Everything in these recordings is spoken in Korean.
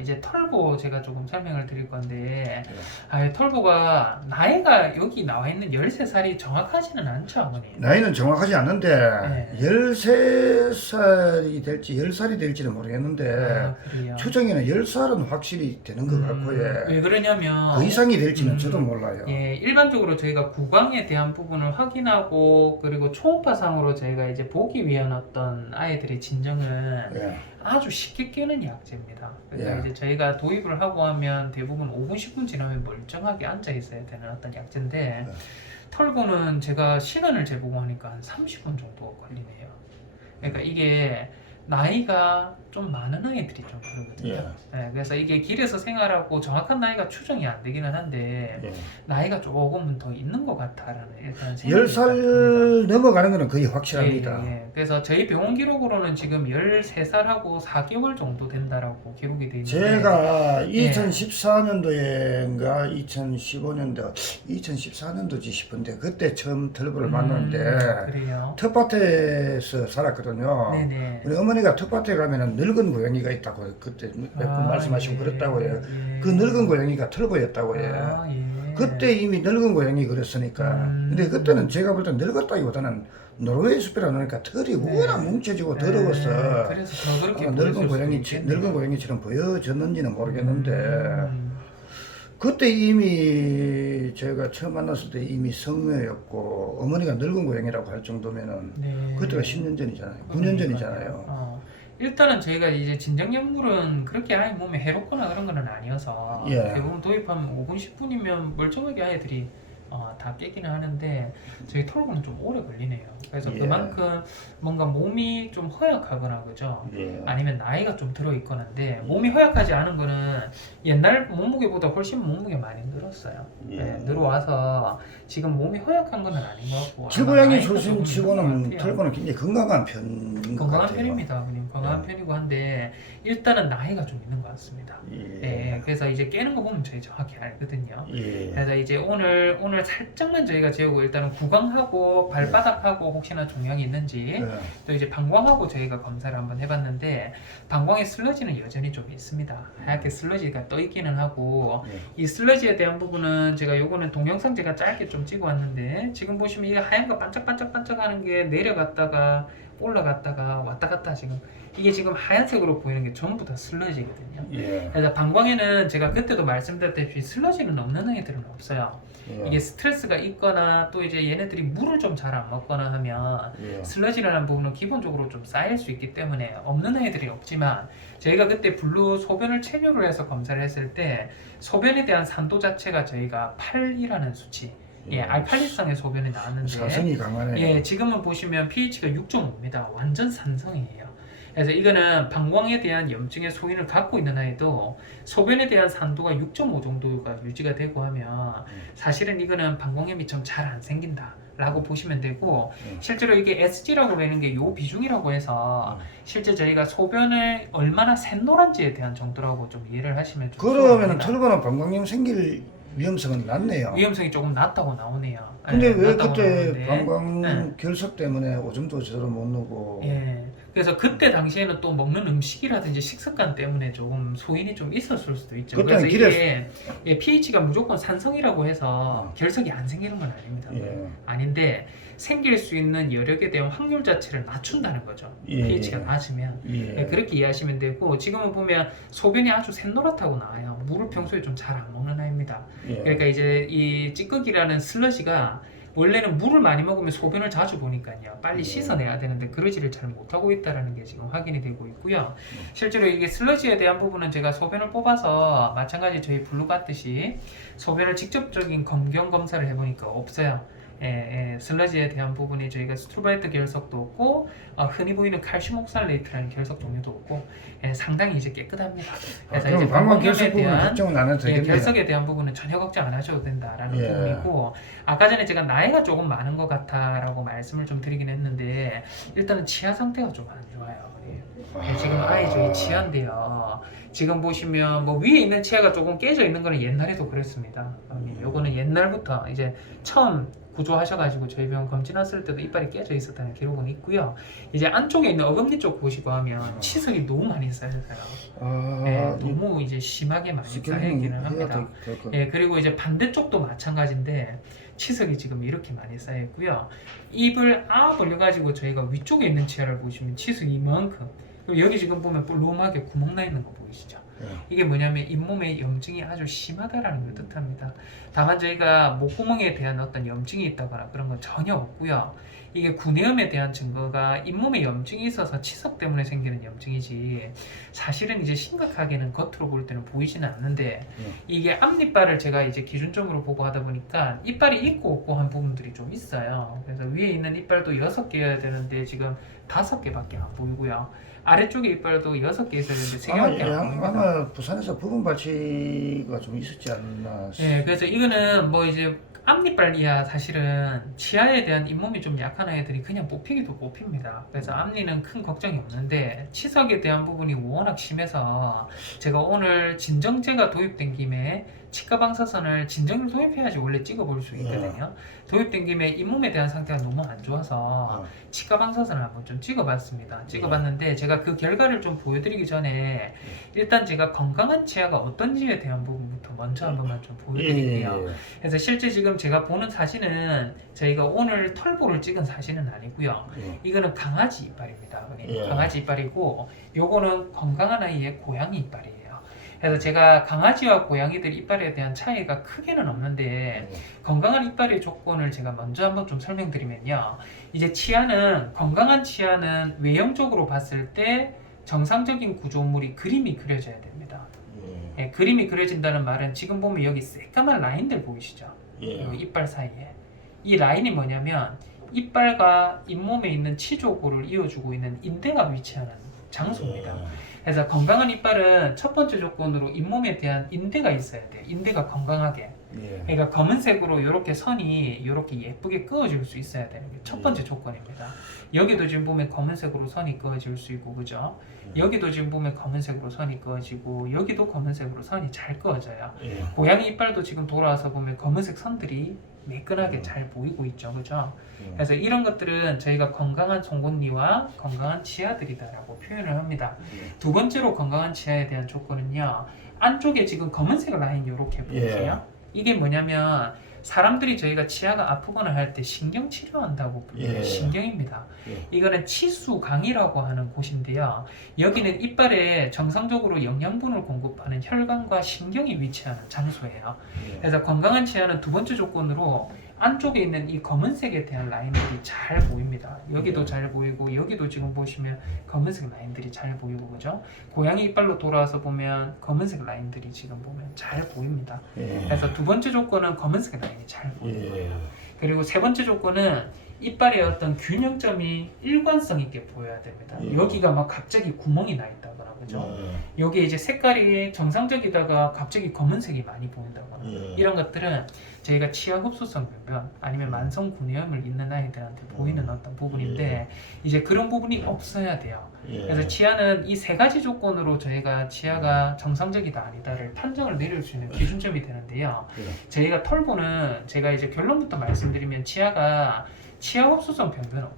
이제 털보 제가 조금 설명을 드릴 건데, 털보가 나이가 여기 나와 있는 13살이 정확하지는 않죠, 어머니. 나이는 정확하지 않는데 네. 13살이 될지 10살이 될지는 모르겠는데 그래요. 추정에는 10살은 확실히 되는 것 같고요. 왜 그러냐면 그 이상이 될지는 저도 몰라요. 예, 일반적으로 저희가 구강에 대한 부분을 확인하고 그리고 초음파상으로 저희가 이제 보기 위한 어떤 아이들의 진정은 예. 아주 쉽게 깨는 약제입니다. 그래서 예. 이제 저희가 도입을 하고 하면 대부분 5분, 10분 지나면 멀쩡하게 앉아 있어야 되는 어떤 약제인데 털보는 제가 시간을 재보고 하니까 한 30분 정도 걸리네요. 그러니까 이게 나이가 좀 많은 아이들이 좀 그러거든요. 예, 그래서 이게 길에서 생활하고 정확한 나이가 추정이 안 되기는 한데 예. 나이가 조금은 더 있는 것 같다라는 일단 생각이 10살 넘어가는 거는 거의 확실합니다. 예. 그래서 저희 병원 기록으로는 지금 13살하고 4개월 정도 된다라고 기록이 돼 있는데 제가 2014년도인가 2015년도 2014년도지 싶은데 그때 처음 털보를 만났는데 그래요? 텃밭에서 살았거든요. 네네. 우리 어머니가 텃밭에 가면은 늙은 고양이가 있다고 그때 몇 번 말씀하시고 그랬다고 해요. 그 늙은 고양이가 털보였다고 해요. 예. 그때 이미 늙은 고양이 그랬으니까. 근데 그때는 제가 볼 때 늙었다기보다는 노르웨이 숲이라 놓으니까 털이 워낙 뭉쳐지고 더러워서 그래서 더 그렇게 늙은 고양이처럼 보여졌는지는 모르겠는데 그때 이미 제가 처음 만났을 때 이미 성묘였고 어머니가 늙은 고양이라고 할 정도면은 그때가 10년 전이잖아요. 9년 전이잖아요. 일단은 저희가 이제 진정약물은 그렇게 아예 몸에 해롭거나 그런 거는 아니어서 대부분 도입하면 5분, 10분이면 멀쩡하게 아이들이 다 깨기는 하는데 저희 털보는 좀 오래 걸리네요. 그래서 그만큼 뭔가 몸이 좀 허약하거나 그죠? 아니면 나이가 좀 들어있거나인데 몸이 허약하지 않은 거는 옛날 몸무게보다 훨씬 몸무게 많이 늘었어요. 늘어와서 지금 몸이 허약한 건 아닌 것 같고 질고양이 출신 치고는 털보는 굉장히 건강한 편인 것 건강한 같아요. 편입니다. 건강한 편이고 한데 일단은 나이가 좀 있는 것 같습니다. 그래서 이제 깨는 거 보면 저희 정확히 알거든요. 그래서 이제 오늘 살짝만 저희가 재우고 일단은 구강하고 발바닥하고 혹시나 종양이 있는지 또 이제 방광하고 저희가 검사를 한번 해봤는데 방광에 슬러지는 여전히 좀 있습니다. 하얗게 슬러지가 떠 있기는 하고 이 슬러지에 대한 부분은 제가 요거는 동영상 제가 짧게 좀 찍어 왔는데 지금 보시면 이 하얀 거 반짝반짝반짝하는 게 내려갔다가 올라갔다가 왔다 갔다 이게 지금 하얀색으로 보이는 게 전부 다 슬러지거든요. 그래서 방광에는 제가 그때도 말씀드렸다시피 슬러지는 없는 아이들은 없어요. 이게 스트레스가 있거나 또 이제 얘네들이 물을 좀 잘 안 먹거나 하면 슬러지라는 부분은 기본적으로 좀 쌓일 수 있기 때문에 없는 아이들이 없지만 저희가 그때 블루 소변을 체류를 해서 검사를 했을 때 소변에 대한 산도 자체가 저희가 8이라는 수치 알칼리성의 소변이 나왔는데 산성이 강하네요. 지금은 보시면 pH가 6.5입니다. 완전 산성이에요. 그래서 이거는 방광에 대한 염증의 소인을 갖고 있는 아이도 소변에 대한 산도가 6.5 정도가 유지가 되고 하면 사실은 이거는 방광염이 좀 잘 안 생긴다 라고 보시면 되고 실제로 이게 SG라고 하는 게 요 비중이라고 해서 실제 저희가 소변을 얼마나 샛노란지에 대한 정도라고 좀 이해를 하시면 좀 그러면 털보는 방광염 생길 위험성은 낮네요. 위험성이 조금 낮다고 나오네요. 근데 왜 그때 방광 결석 때문에 오줌도 제대로 못 누고 그래서 그때 당시에는 또 먹는 음식이라든지 식습관 때문에 조금 소인이 좀 있었을 수도 있죠. 그때는 그래서 이게 pH가 무조건 산성이라고 해서 결석이 안 생기는 건 아닙니다. 아닌데 생길 수 있는 여력에 대한 확률 자체를 낮춘다는 거죠. pH가 낮으면 그렇게 이해하시면 되고 지금은 보면 소변이 아주 샛노랗다고 나와요. 물을 평소에 좀 잘 안 먹는 아이입니다. 그러니까 이제 이 찌꺼기라는 슬러지가 원래는 물을 많이 먹으면 소변을 자주 보니까요 빨리 씻어내야 되는데 그러지를 잘 못하고 있다는 게 지금 확인이 되고 있고요. 실제로 이게 슬러지에 대한 부분은 제가 소변을 뽑아서 마찬가지 저희 블루 같듯이 소변을 직접적인 검경 검사를 해보니까 없어요. 슬러지에 대한 부분이 저희가 스트로바이트 결석도 없고 흔히 보이는 칼슘 옥살레이트라는 결석 종류도 없고 상당히 이제 깨끗합니다. 그래서 이제 방광 결석 부분은 걱정은 안 해도 되겠네요. 결석에 대한 부분은 전혀 걱정 안 하셔도 된다라는 부분이고 아까 전에 제가 나이가 조금 많은 것 같아라고 말씀을 좀 드리긴 했는데 일단은 치아 상태가 좀 안 좋아요. 지금 아이 저희 치아인데요. 지금 보시면 뭐 위에 있는 치아가 조금 깨져 있는 거는 옛날에도 그랬습니다. 요거는 옛날부터 이제 처음 구조하셔가지고 저희 병원 검진 왔을 때도 이빨이 깨져 있었다는 기록은 있고요. 이제 안쪽에 있는 어금니 쪽 보시고 하면 치석이 너무 많이 쌓여서요. 예, 너무 이제 심하게 많이 쌓여있기는 합니다. 예, 그리고 이제 반대쪽도 마찬가지인데 치석이 지금 이렇게 많이 쌓여있고요. 입을 벌려가지고 저희가 위쪽에 있는 치아를 보시면 치석이 이만큼, 그리고 여기 지금 보면 볼록하게 구멍 나 있는 거 보이시죠? 이게 뭐냐면 잇몸에 염증이 아주 심하다라는 걸 뜻합니다. 다만 저희가 목구멍에 대한 어떤 염증이 있다거나 그런 건 전혀 없고요. 이게 구내염에 대한 증거가 잇몸에 염증이 있어서 치석 때문에 생기는 염증이지 사실은 이제 심각하게는 겉으로 볼 때는 보이지는 않는데 이게 앞니빨을 제가 이제 기준점으로 보고 하다 보니까 이빨이 있고 없고 한 부분들이 좀 있어요. 그래서 위에 있는 이빨도 6개여야 되는데 지금 5개밖에 안 보이고요. 아래쪽에 이빨도 6개 있어야 되는데 3개밖에 안 보입니다. 아마 부산에서 부분 발치가 좀 있었지 않나. 네, 그래서 이거는 뭐 이제 앞니빨 이하 사실은 치아에 대한 잇몸이 좀 약한 아이들이 그냥 뽑히기도 뽑힙니다. 그래서 앞니는 큰 걱정이 없는데 치석에 대한 부분이 워낙 심해서 제가 오늘 진정제가 도입된 김에 치과 방사선을 진정을 도입해야지 원래 찍어볼 수 있거든요. 도입된 김에 잇몸에 대한 상태가 너무 안 좋아서 치과 방사선을 한번 좀 찍어봤습니다. 찍어봤는데 제가 그 결과를 좀 보여드리기 전에 일단 제가 건강한 치아가 어떤지에 대한 부분부터 먼저 한 번만 좀 보여드릴게요. 그래서 실제 지금 제가 보는 사진은 저희가 오늘 털보를 찍은 사진은 아니고요. 이거는 강아지 이빨입니다. 강아지 이빨이고 요거는 건강한 아이의 고양이 이빨이에요. 그래서 제가 강아지와 고양이들 이빨에 대한 차이가 크게는 없는데 건강한 이빨의 조건을 제가 먼저 한번 좀 설명드리면요. 이제 치아는 건강한 치아는 외형적으로 봤을 때 정상적인 구조물이 그림이 그려져야 됩니다. 예, 그림이 그려진다는 말은 지금 보면 여기 새까만 라인들 보이시죠? 이빨 사이에 이 라인이 뭐냐면 이빨과 잇몸에 있는 치조골을 이어주고 있는 인대가 위치하는 장소입니다. 그래서 건강한 이빨은 첫 번째 조건으로 잇몸에 대한 인대가 있어야 돼요. 인대가 건강하게. 그러니까 검은색으로 이렇게 선이 이렇게 예쁘게 그어질 수 있어야 되는 게 첫 번째 조건입니다. 여기도 지금 보면 검은색으로 선이 그어질 수 있고, 그죠? 여기도 지금 보면 검은색으로 선이 그어지고, 여기도 검은색으로 선이 잘 그어져요. 고양이 이빨도 지금 돌아와서 보면 검은색 선들이 매끈하게 잘 보이고 있죠, 그죠? 그래서 이런 것들은 저희가 건강한 송곳니와 건강한 치아들이다라고 표현을 합니다. 두 번째로 건강한 치아에 대한 조건은요, 안쪽에 지금 검은색 라인 이렇게 보이세요? 이게 뭐냐면 사람들이 저희가 치아가 아프거나 할 때 신경 치료한다고 부르는 신경입니다. 이거는 치수강이라고 하는 곳인데요. 여기는 이빨에 정상적으로 영양분을 공급하는 혈관과 신경이 위치하는 장소예요. 그래서 건강한 치아는 두 번째 조건으로 안쪽에 있는 이 검은색에 대한 라인들이 잘 보입니다. 여기도 잘 보이고 여기도 지금 보시면 검은색 라인들이 잘 보이고, 그죠? 고양이 이빨로 돌아와서 보면 검은색 라인들이 지금 보면 잘 보입니다. 그래서 두 번째 조건은 검은색 라인이 잘 보여요. 그리고 세 번째 조건은 이빨의 어떤 균형점이 일관성 있게 보여야 됩니다. 여기가 막 갑자기 구멍이 나 있다거나, 그죠? 여기 이제 색깔이 정상적이다가 갑자기 검은색이 많이 보인다거나 이런 것들은 저희가 치아 흡수성 변변 아니면 만성 구내염을 있는 아이들한테 보이는 어떤 부분인데 이제 그런 부분이 없어야 돼요. 그래서 치아는 이 세 가지 조건으로 저희가 치아가 정상적이다 아니다를 판정을 내릴 수 있는 기준점이 되는데요. 저희가 털보는 제가 이제 결론부터 말씀드리면 치아 흡수성 변변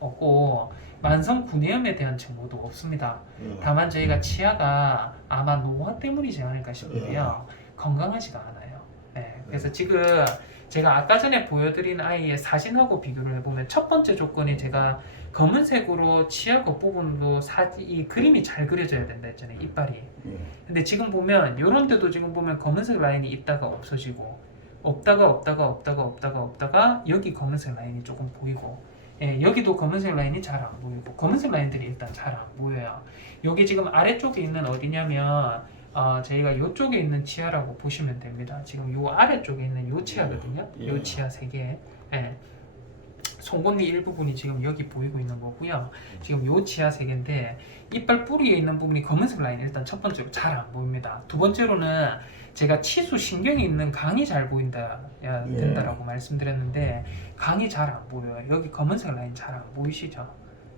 없고 만성 구내염에 대한 증거도 없습니다. 다만 저희가 치아가 아마 노화 때문이지 않을까 싶은데요. 건강하지가 않아요. 그래서 지금 제가 아까 전에 보여드린 아이의 사진하고 비교를 해보면 첫 번째 조건이 제가 검은색으로 치아 겉부분도 이 그림이 잘 그려져야 된다 했잖아요. 이빨이. 근데 지금 보면 이런 데도 지금 보면 검은색 라인이 있다가 없어지고 없다가 여기 검은색 라인이 조금 보이고 여기도 검은색 라인이 잘 안 보이고 검은색 라인들이 일단 잘 안 보여요. 여기 지금 아래쪽에 있는 어디냐면 저희가 이쪽에 있는 치아라고 보시면 됩니다. 지금 요 아래쪽에 있는 요 치아거든요. 요 치아 3개. 송곳니 일부분이 지금 여기 보이고 있는 거고요. 지금 요 치아 3개인데 이빨 뿌리에 있는 부분이 검은색 라인 일단 첫 번째로 잘 안 보입니다. 두 번째로는 제가 치수 신경이 있는 강이 잘 보인다 된다라고 말씀드렸는데 강이 잘 안 보여요. 여기 검은색 라인 잘 안 보이시죠?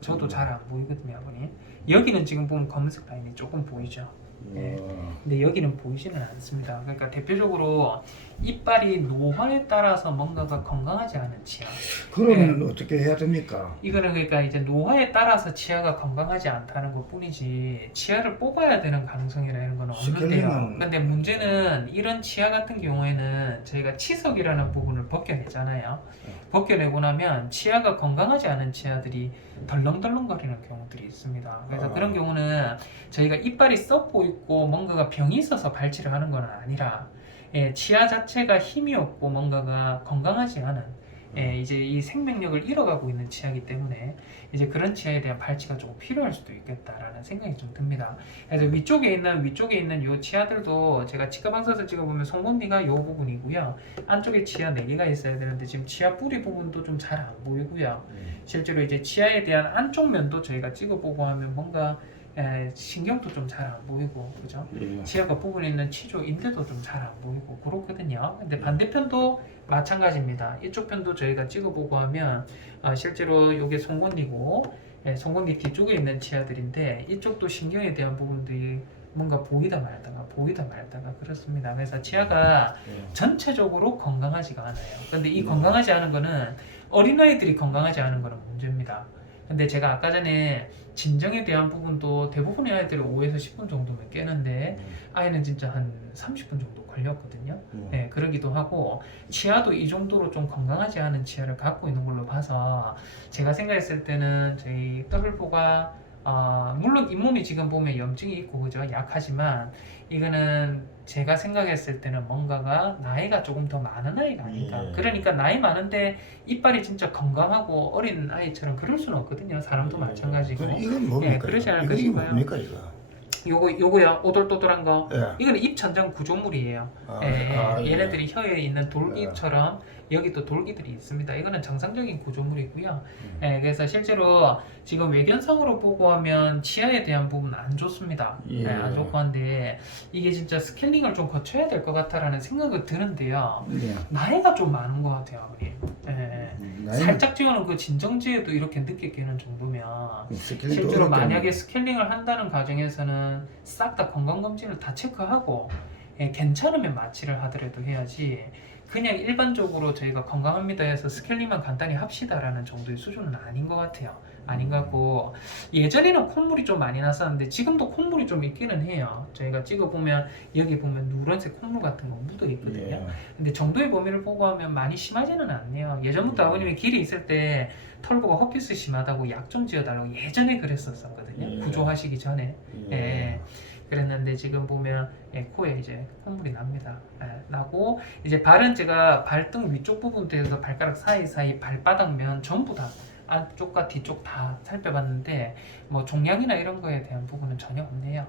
저도 잘 안 보이거든요, 아버님. 여기는 지금 보면 검은색 라인이 조금 보이죠. 근데 여기는 보이지는 않습니다. 그러니까 대표적으로 이빨이 노화에 따라서 뭔가가 건강하지 않은 치아. 그러면 어떻게 해야 됩니까? 이거는 그러니까 이제 노화에 따라서 치아가 건강하지 않다는 것뿐이지 치아를 뽑아야 되는 가능성이나 이런 건 없는데요. 스케일링은- 근데 문제는 이런 치아 같은 경우에는 저희가 치석이라는 부분을 벗겨내잖아요. 벗겨내고 나면 치아가 건강하지 않은 치아들이 덜렁덜렁거리는 경우들이 있습니다. 그래서 그런 경우는 저희가 이빨이 썩고 있고 뭔가가 병이 있어서 발치를 하는 건 아니라 치아 자체가 힘이 없고 뭔가가 건강하지 않은 이제 이 생명력을 잃어가고 있는 치아이기 때문에 이제 그런 치아에 대한 발치가 조금 필요할 수도 있겠다라는 생각이 좀 듭니다. 그래서 위쪽에 있는 요 치아들도 제가 치과 방사선 찍어보면 송곳니가 요 부분이고요. 안쪽에 치아 4개가 있어야 되는데 지금 치아 뿌리 부분도 좀 잘 안 보이고요. 실제로 이제 치아에 대한 안쪽 면도 저희가 찍어보고 하면 뭔가 신경도 좀 잘 안 보이고 그죠? 치아 겉부분에 있는 치조 인대도 좀 잘 안 보이고 그렇거든요. 근데 반대편도 마찬가지입니다. 이쪽 편도 저희가 찍어보고 하면 실제로 이게 송곳니고 송곳니 뒤쪽에 있는 치아들인데 이쪽도 신경에 대한 부분들이 뭔가 보이다 말다가 그렇습니다. 그래서 치아가 전체적으로 건강하지가 않아요. 근데 이 건강하지 않은 거는 어린아이들이 건강하지 않은 거는 문제입니다. 근데 제가 아까 전에 진정에 대한 부분도 대부분의 아이들이 5에서 10분 정도면 깨는데 아이는 진짜 한 30분 정도 걸렸거든요. 네, 그러기도 하고 치아도 이 정도로 좀 건강하지 않은 치아를 갖고 있는 걸로 봐서 제가 생각했을 때는 저희 더블보가 물론 잇몸이 지금 보면 염증이 있고 그죠? 약하지만 이거는 제가 생각했을 때는 뭔가가 나이가 조금 더 많은 아이가 아닌가. 그러니까 나이 많은데 이빨이 진짜 건강하고 어린 아이처럼 그럴 수는 없거든요. 사람도 마찬가지고. 이건 뭡니까? 그러지 않을까 이게 싶어요. 뭡니까 이거? 요거요 오돌도돌한 거. 예. 이거는 입 천장 구조물이에요. 예. 얘네들이 혀에 있는 돌기처럼 여기 또 돌기들이 있습니다. 이거는 정상적인 구조물이고요. 그래서 실제로 지금 외견상으로 보고 하면 치아에 대한 부분은 안 좋습니다. 안 좋고 한데 이게 진짜 스케일링을 좀 거쳐야 될 것 같다라는 생각이 드는데요. 나이가 좀 많은 것 같아요, 아버님. 살짝 지우는 그 진정지에도 이렇게 늦게 깨는 정도면 실제로 만약에 스케일링을 한다는 과정에서는 싹 다 건강검진을 다 체크하고 괜찮으면 마취를 하더라도 해야지 그냥 일반적으로 저희가 건강합니다 해서 스케일링만 간단히 합시다라는 정도의 수준은 아닌 것 같아요. 아닌 것 같고 예전에는 콧물이 좀 많이 났었는데 지금도 콧물이 좀 있기는 해요. 저희가 찍어보면 여기 보면 누런색 콧물 같은 거 묻어 있거든요. 근데 정도의 범위를 보고 하면 많이 심하지는 않네요. 예전부터 아버님이 길이 있을 때 털보가 헛기스 심하다고 약 좀 지어달라고 예전에 그랬었거든요. 구조하시기 전에. 그랬는데 지금 보면 코에 이제 콧물이 납니다. 나고 이제 발은 제가 발등 위쪽 부분부터 발가락 사이사이 발바닥면 전부 다 안쪽과 뒤쪽 다 살펴봤는데 뭐 종양이나 이런 거에 대한 부분은 전혀 없네요.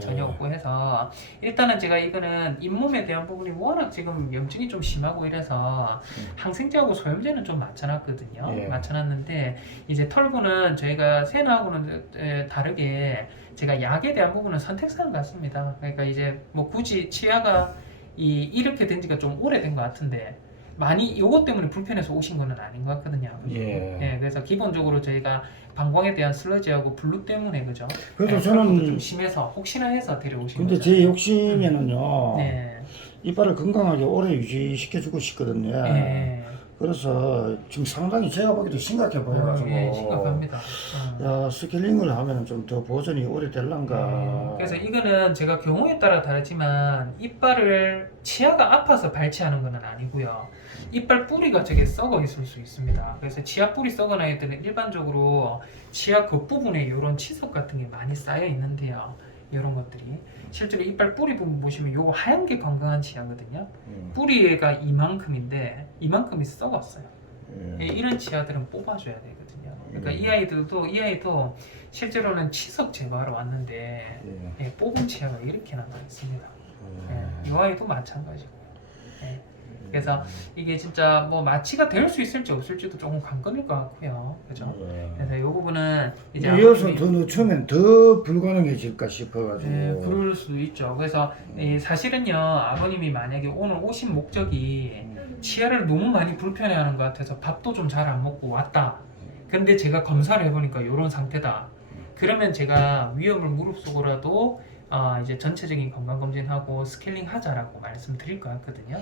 전혀 없고 해서 일단은 제가 이거는 잇몸에 대한 부분이 워낙 지금 염증이 좀 심하고 이래서 항생제하고 소염제는 좀 맞춰놨거든요. 맞춰놨는데 이제 털보는 저희가 새나하고는 다르게 제가 약에 대한 부분은 선택사항 같습니다. 그러니까 이제 뭐 굳이 치아가 이렇게 된 지가 좀 오래된 것 같은데 많이 요것 때문에 불편해서 오신 거는 아닌 것 같거든요. 그래서 기본적으로 저희가 방광에 대한 슬러지하고 블루 때문에 그죠? 그래서 저는 좀 심해서 혹시나 해서 데려오신 근데 거죠. 제 욕심에는요. 네. 이빨을 건강하게 오래 유지시켜주고 싶거든요. 그래서 지금 상당히 제가 보기도 심각해 보여가지고 심각합니다. 야, 스케일링을 하면 좀 더 보존이 오래 될란가. 그래서 이거는 제가 경우에 따라 다르지만 이빨을 치아가 아파서 발치하는 건 아니고요. 이빨 뿌리가 저게 썩어 있을 수 있습니다. 그래서 치아 뿌리 썩은 아이들은 일반적으로 치아 겉부분에 이런 치석 같은 게 많이 쌓여 있는데요. 이런 것들이 실제로 이빨 뿌리 부분 보시면 요거 하얀 게 건강한 치아거든요. 뿌리가 이만큼인데 이만큼이 썩었어요. 이런 치아들은 뽑아줘야 되거든요. 그러니까 이 아이도 실제로는 치석 제거하러 왔는데 뽑은 치아가 이렇게 남아 있습니다. 이 아이도 마찬가지고. 그래서 이게 진짜 뭐 마취가 될 수 있을지 없을지도 조금 관건일 것 같고요. 그죠? 그래서 이 부분은 이제 이어서 더 늦추면 더 불가능해질까 싶어가지고. 그럴 수도 있죠. 그래서 사실은요, 아버님이 만약에 오늘 오신 목적이 치아를 너무 많이 불편해하는 것 같아서 밥도 좀 잘 안 먹고 왔다. 근데 제가 검사를 해보니까 이런 상태다. 그러면 제가 위험을 무릅쓰고라도 이제 전체적인 건강검진하고 스케일링 하자라고 말씀드릴 것 같거든요.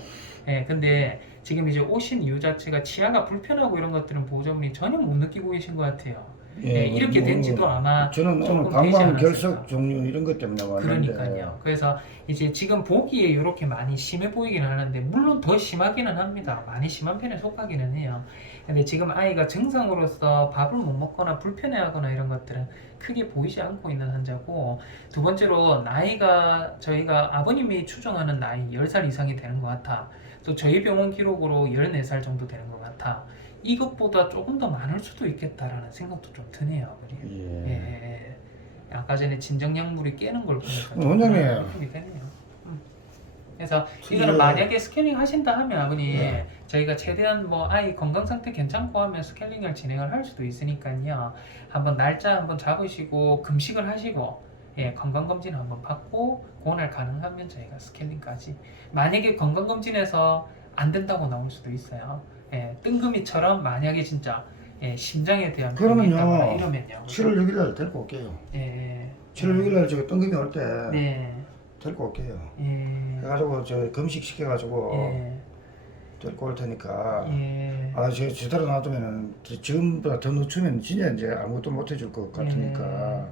예, 근데 지금 이제 오신 이유 자체가 치아가 불편하고 이런 것들은 보호자분이 전혀 못 느끼고 계신 것 같아요. 예, 이렇게 된지도 아마 저는 오늘 조금 되지 방광 않았을까. 결석 종류 이런 것 때문에 왔는데. 그러니까요. 그래서 이제 지금 보기에 이렇게 많이 심해 보이긴 하는데 물론 더 심하기는 합니다. 많이 심한 편에 속하기는 해요. 근데 지금 아이가 증상으로서 밥을 못 먹거나 불편해하거나 이런 것들은 크게 보이지 않고 있는 환자고, 두 번째로 나이가 저희가 아버님이 추정하는 나이 10살 이상이 되는 것 같아. 또 저희 병원 기록으로 14살 정도 되는 것 같아. 이것보다 조금 더 많을 수도 있겠다라는 생각도 좀 드네요, 아버님. 예. 예. 아까 전에 진정약물이 깨는 걸 보니까 원장님. 느낌이 되네요. 그래서 이거는 만약에 스캐닝 하신다 하면 아버님, 예. 저희가 최대한 뭐 아이 건강 상태 괜찮고 하면 스캐닝을 진행을 할 수도 있으니까요. 한번 날짜 한번 잡으시고 금식을 하시고, 예, 건강검진 한번 받고 그날 가능하면 저희가 스캐닝까지. 만약에 건강검진에서 안 된다고 나올 수도 있어요. 예, 뜬금이처럼 만약에 진짜 심장에 대한 병이 그러면요, 있다거나 이러면요. 7월 6일 날 데리고 올게요. 예. 7월 6일 날 저기 뜬금이 올 때 네. 데리고 올게요. 예. 해가지고 저 금식 시켜가지고 예. 데리고 올 테니까. 예. 저 제대로 놔두면은 지금보다 더 늦추면 진짜 이제 아무것도 못 해줄 것 같으니까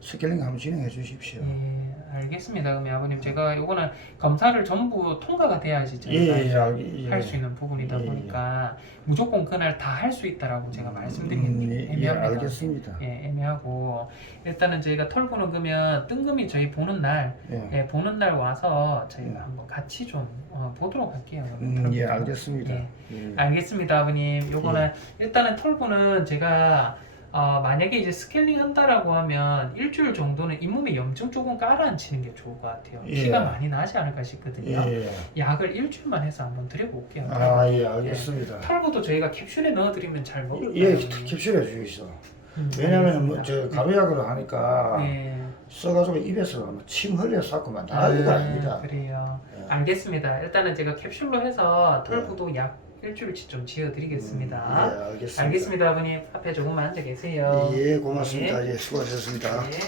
스케일링 한번 진행해 주십시오. 예, 알겠습니다. 그러면 아버님 제가 요거는 검사를 전부 통과가 돼야지 저희가 할 수 있는 부분이다 보니까 무조건 그날 다 할 수 있다라고 제가 말씀드리는 게 애매합니다. 알겠습니다. 예, 애매하고 일단은 저희가 털보는 그러면 뜬금이 저희 보는 날, 보는 날 와서 저희가 한번 같이 좀 보도록 할게요. 예, 알겠습니다. 알겠습니다, 아버님. 요거는 일단은 털보는 제가 만약에 이제 스케일링 한다라고 하면 일주일 정도는 잇몸에 염증 조금 깔아앉히는 게 좋을 것 같아요. 피가 많이 나지 않을까 싶거든요. 약을 일주일만 해서 한번 드려볼게요. 예, 알겠습니다. 털보도 저희가 캡슐에 넣어드리면 잘 먹을까요? 예, 캡슐에 주시죠. 왜냐면 뭐 저 가루약으로 하니까 써가지고 입에서 침 흘려서 자꾸만 난리가 아닙니다. 그래요. 알겠습니다. 일단은 제가 캡슐로 해서 털보도 약 일주일치 좀 지어드리겠습니다. 알겠습니다. 알겠습니다, 아버님. 앞에 조금만 앉아 계세요. 예, 고맙습니다. 예, 수고하셨습니다. 네.